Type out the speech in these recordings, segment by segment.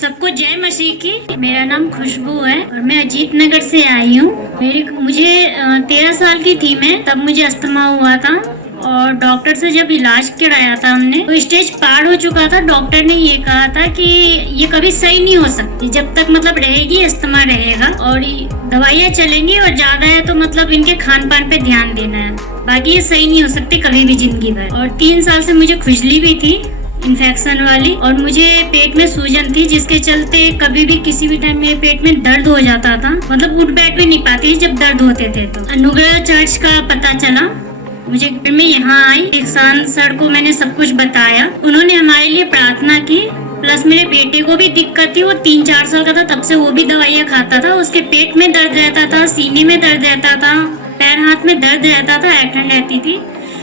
सबको जय मसीह की। मेरा नाम खुशबू है और मैं अजीत नगर से आई हूँ। मुझे 13 साल की थी मैं, तब मुझे अस्थमा हुआ था और डॉक्टर से जब इलाज कराया था हमने तो स्टेज पार हो चुका था। डॉक्टर ने ये कहा था कि ये कभी सही नहीं हो सकती, जब तक मतलब रहेगी अस्थमा रहेगा और दवाइयाँ चलेंगी और ज्यादा है तो मतलब इनके खान पान पे ध्यान देना है, बाकी ये सही नहीं हो सकती कभी भी जिंदगी भर। और 3 साल से मुझे खुजली भी थी, इन्फेक्शन वाली, और मुझे पेट में सूजन थी, जिसके चलते कभी भी किसी भी टाइम मेरे पेट में दर्द हो जाता था, मतलब उठ बैठ भी नहीं पाती जब दर्द होते थे। तो अनुग्रह चर्च का पता चला मुझे, मैं यहाँ आई। एक सर को मैंने सब कुछ बताया, उन्होंने हमारे लिए प्रार्थना की। प्लस मेरे बेटे को भी दिक्कत थी, वो 3-4 साल का था तब से वो भी दवाइयाँ खाता था। उसके पेट में दर्द रहता था, सीने में दर्द रहता था, पैर हाथ में दर्द रहता था, ऐंठन रहती थी।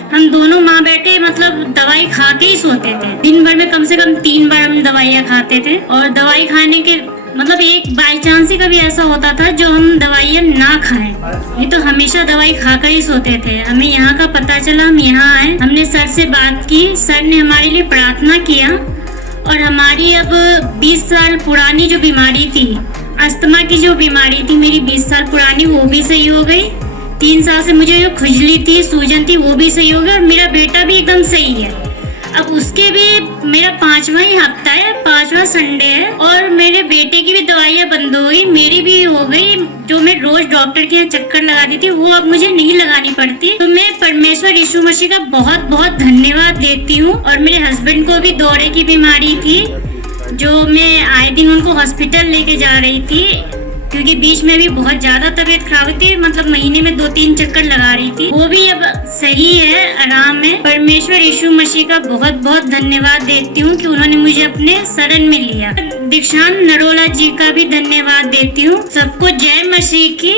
हम दोनों माँ बेटे मतलब दवाई खा के ही सोते थे। दिन भर में कम से कम 3 बार हम दवाइयाँ खाते थे। और दवाई खाने के मतलब एक बाई चांस ही कभी ऐसा होता था जो हम दवाइयाँ ना खाएं, नहीं तो हमेशा दवाई खाकर ही सोते थे। हमें यहाँ का पता चला, हम यहाँ आए, हमने सर से बात की, सर ने हमारे लिए प्रार्थना किया और हमारी अब 20 साल पुरानी जो बीमारी थी, अस्थमा की जो बीमारी थी मेरी 20 साल पुरानी, वो भी सही हो गई। 3 साल से मुझे जो खुजली थी, सूजन थी, वो भी सही हो गया और मेरा बेटा भी एकदम सही है। अब उसके भी मेरा 5वां ही हफ्ता है, 5वां संडे है और मेरे बेटे की भी दवाइयाँ बंद हो गई, मेरी भी हो गई। जो मैं रोज डॉक्टर के यहाँ चक्कर लगाती थी वो अब मुझे नहीं लगानी पड़ती। तो मैं परमेश्वर यीशु मसीह का बहुत बहुत धन्यवाद देती हूँ। और मेरे हस्बैंड को भी दौरे की बीमारी थी, जो मैं आए दिन उनको हॉस्पिटल लेके जा रही थी, क्योंकि बीच में भी बहुत ज्यादा तबीयत खराब थी, मतलब महीने में 2-3 चक्कर लगा रही थी। वो भी अब सही है, आराम है। परमेश्वर यीशु मसीह का बहुत बहुत धन्यवाद देती हूँ कि उन्होंने मुझे अपने शरण में लिया। दीक्षांत नरोला जी का भी धन्यवाद देती हूँ। सबको जय मसीह की।